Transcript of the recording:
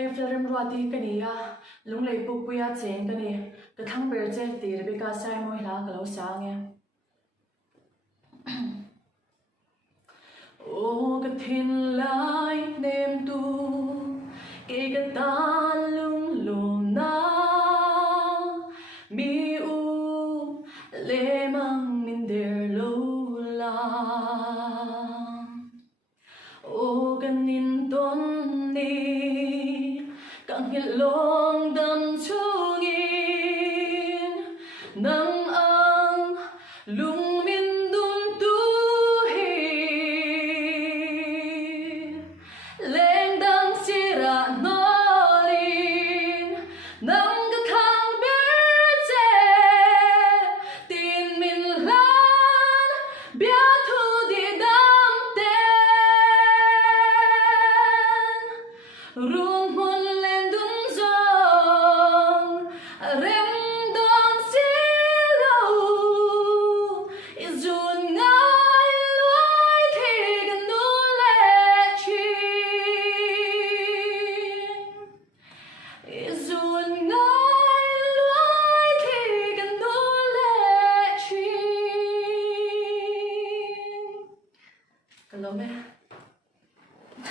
em flerem ruati kania lung lei pupuya chen kani ka thang ber che ti rebecca sai moi la ka lo sang em o ka thin lai nem tu ke ka tan lung lum na mi u le mang min der lo la o kan nin ton ni kang hilong dam chungin nang ang lung min dun tu hi leng dang sira nolin nang ka thang ber che tin min lan bia thu di dam ten rung mon